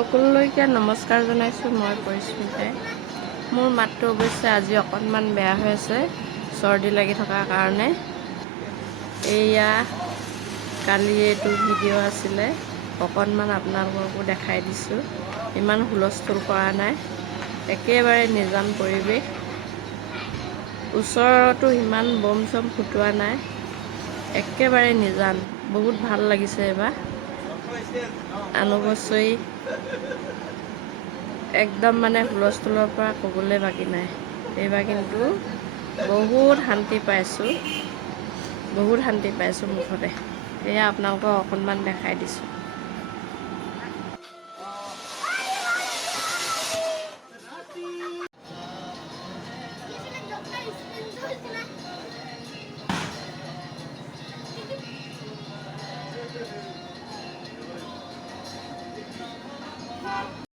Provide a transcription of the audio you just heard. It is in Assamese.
সকলোলৈকে নমস্কাৰ জনাইছোঁ। মই পৰিস্মিতাই। মোৰ মাতটো অৱশ্যে আজি অকণমান বেয়া হৈ আছে, চৰ্দি লাগি থকাৰ কাৰণে। এয়া কালি এইটো ভিডিঅ' আছিলে, অকণমান আপোনালোককো দেখাই দিছোঁ। ইমান হুলস্থুল কৰা নাই, একেবাৰে নিজান পৰিৱেশ। ওচৰতো ইমান বম চম ফুটোৱা নাই, একেবাৰে নিজান। বহুত ভাল লাগিছে এইবাৰ আনুবছৰি। একদম মানে হুলস্থুলৰ পৰা ক'বলৈ বাকী নাই। এইবাৰ কিন্তু বহুত শান্তি পাইছোঁ, বহুত শান্তি পাইছোঁ মুঠতে। এয়া আপোনালোকক অকণমান দেখাই দিছোঁ।